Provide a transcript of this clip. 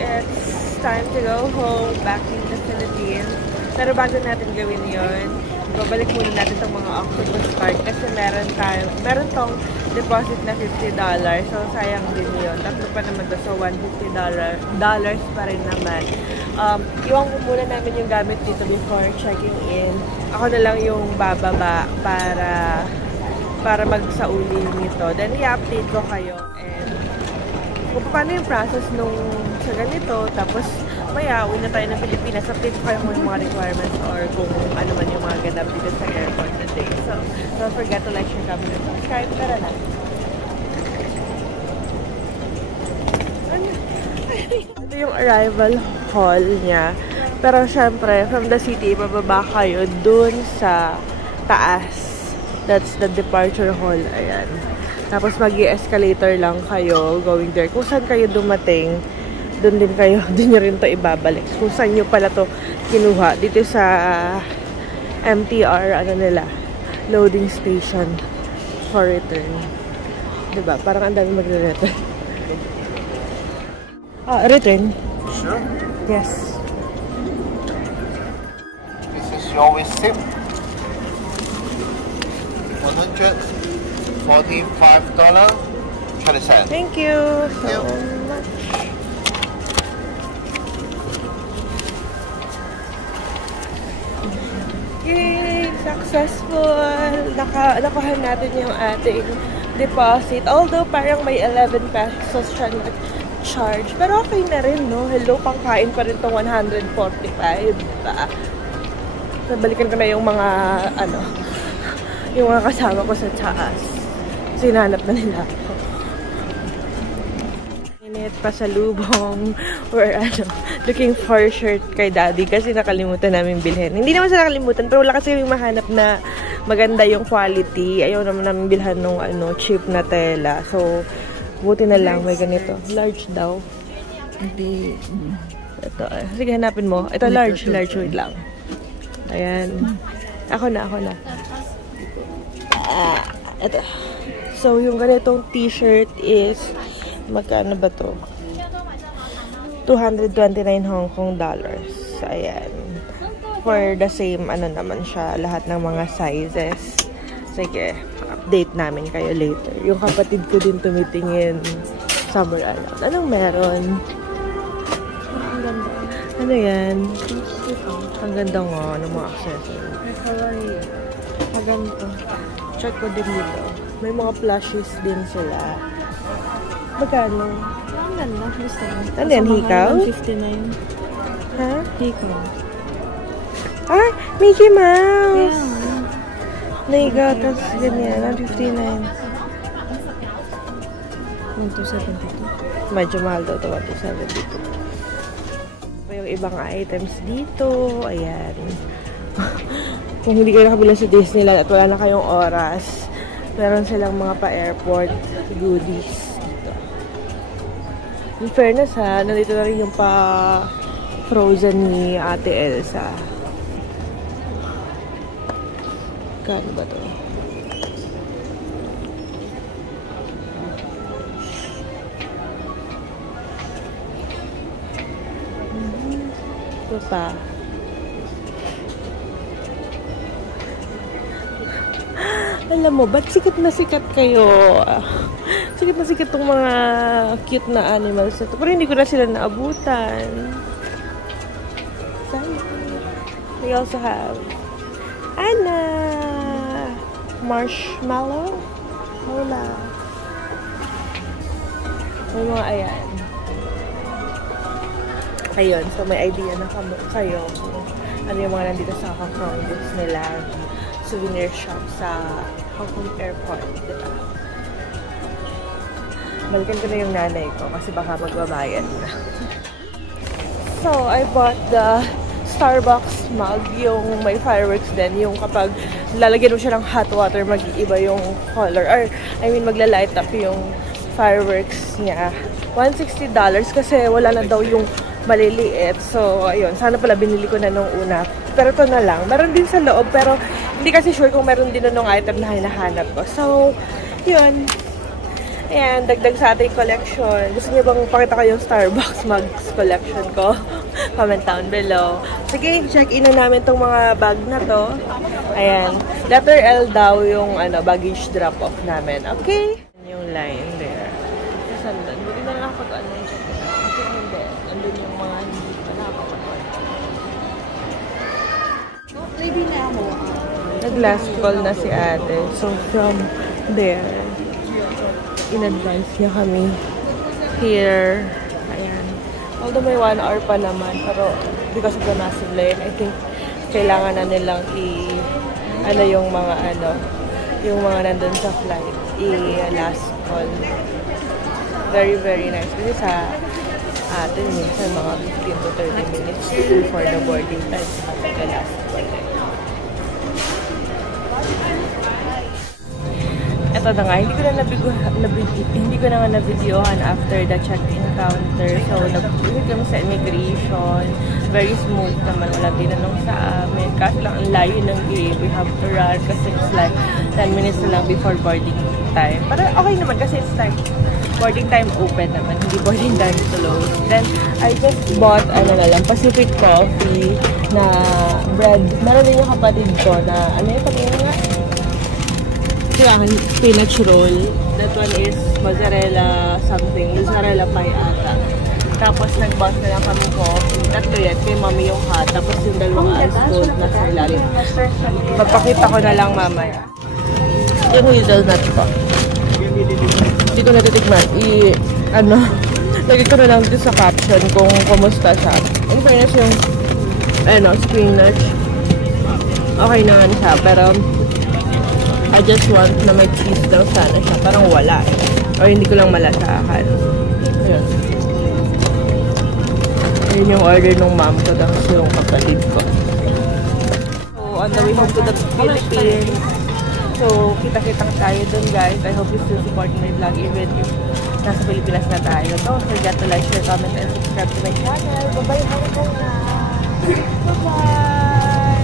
it's time to go home, back in the Philippines. Pero bago natin gawin yun, babalik muna natin itong mga octopus card kasi meron tong deposit na $50. So, sayang din yun. Tatlo pa naman to. So, $150 pa rin naman. Iwan ko muna namin yung gamit dito before checking in. Ako na lang yung bababa para magsauli nito. Then, i-update ko kayo. And, kung paano yung process nung sa ganito. Tapos, maya, uwi na tayo ng Pilipinas. Update ko kayo kung yung mga requirements or kung ano man yung mga ganap dito sa airport today. So, don't forget to like, share, comment, and subscribe. Tara na. Ito yung arrival hall niya. Pero syempre, from the city, bababa kayo dun sa taas. That's the departure hall. Ayan. Tapos mag-i-escalator lang kayo going there. Kung saan kayo dumating, doon din kayo, doon nyo rin to ibabalik. Kung saan nyo pala to kinuha. Dito sa MTR, ano nila, loading station for return. Diba? Parang ang dami magre-return. Return. Sure? Yes. This is your receipt. $145.20. Thank you so much. Yay! Successful! Nakuha natin yung ating deposit. Although parang may 11 pesos siya na charge. Pero okay na rin, no? Hello, pangkain pa rin itong 145. Diba? Nabalikan ko na yung mga, yung mga kasama ko sa taas. Sinanap na nila ako. Init pa sa lubong. We're, looking for shirt kay daddy kasi nakalimutan namin bilhin. Hindi naman sa nakalimutan, pero wala kasi yung mahanap na maganda yung quality. Ayaw naman namin bilhan nung, cheap na tela. So, buti na lang, may ganito. Large daw. Hindi. Ito. Sige, hanapin mo. Ito, large. Large, wait lang. Ayan. Ako na. Ito. So, yung ganitong t-shirt is, magkano ba to? 229 Hong Kong dollars. Ayan. For the same, naman siya, lahat ng mga sizes. Sige, update namin kayo later. Yung kapatid ko din tumitingin somewhere around. Anong meron? Ang ganda. Ano yan? Ang ganda nga ng mga accessories. Ay, kawaii. Ang ganda. Check ko din dito. May mga plushies din sila. Magkano? Ang ganda. Gusto mo. Ano yan? Hikaw? 159. Ha? Hikaw. Ah! Mickey Mouse! Yeah. Naiga, tapos ganyan, 159. 1,272. Medyo mahal daw ito, 1,272. Pa yung ibang items dito, ayan. Kung hindi kayo nakabila sa Disneyland at wala na kayong oras, meron silang mga pa-airport goodies dito. In fairness ha, nandito na rin yung pa-frozen ni Ate Elsa. Kano ba to? Ito pa. Alam mo, ba't sikat na sikat kayo? Sikat na sikat tong mga cute na animals na to. Pero hindi ko na sila naabutan. We also have Anna! Marshmallow? Hola! May mga ayan. Ayun, so may idea na kayo kung ano yung mga nandito sa Hong Kong Disneyland souvenir shop sa Hong Kong Airport. Diba? Balikan ko na yung nanay ko kasi baka magbabayad na. So, I bought the Starbucks mug, yung may fireworks din, yung kapag lalagyan mo siya ng hot water, mag-iiba yung color, or I mean magla-light up yung fireworks niya. $160 kasi wala na daw yung maliliit. So, ayun, sana pala binili ko na nung una. Pero ito na lang. Meron din sa loob, pero hindi kasi sure kung meron din na nung item na hinahanap ko. So, yun. Ayan, dagdag sa ating collection. Gusto niyo bang pakita ko yung Starbucks mugs collection ko? Comment down below. Sige, check-in na namin tong mga bag na to. Ayan, letter L daw yung baggage drop-off namin. Okay? Yung line there. Saan doon? Hindi na nakapag-ano yung check-in. Kasi hindi. Andun yung mga hindi pa nakapag-ano. Maybe na mo. Nag-last call na si ate. So, from there, in-advance niya kami here. Ayan. Although may 1 hour pa naman, pero because of the massive line, I think kailangan na nilang yung mga nandun sa flight, last call. Very, very nice. Kasi sa atin, minsan mga 15 to 30 minutes before the boarding time, sa last call. Ito na nga, hindi ko na nga na-videohan after the check-in counter. So, nag-visit kami sa immigration. Very smooth naman. Wala tinanong sa amin. Kasi lang ang layo ng gate. We have to run kasi it's like 10 minutes na lang before boarding time. Pero okay naman kasi it's like boarding time open naman. Hindi boarding time closed. Then, I just bought, Pacific Coffee na bread. Meron din yung kapatid ko na, yung pagkain nga? Spinach roll. That one is mozzarella something. Mozzarella pie ata. Tapos nag-boss na lang kami coffee. Tatlo yan. Kay mami yung hot. Tapos yung dalawang ice cold na sa ilalim. Magpakita ko na lang mamaya. Yung hazelnut ko. Hindi ko natitigman. Lagay ko na lang dito sa caption kung kumusta siya. In fairness yung spinach. Okay naman siya. Pero I just want na may cheese daw sana siya. Parang wala eh. O hindi ko lang malasahan. Ayun. Ayun yung order ng mom ko. Tapos yung kapatid ko. So, on the way home to the Philippines. So, kita-kitang tayo dun guys. I hope you still support my vlog even if nasa Pilipinas na tayo. Don't forget to like, share, comment, and subscribe to my channel. Bye-bye, Hong Kong na! Bye-bye!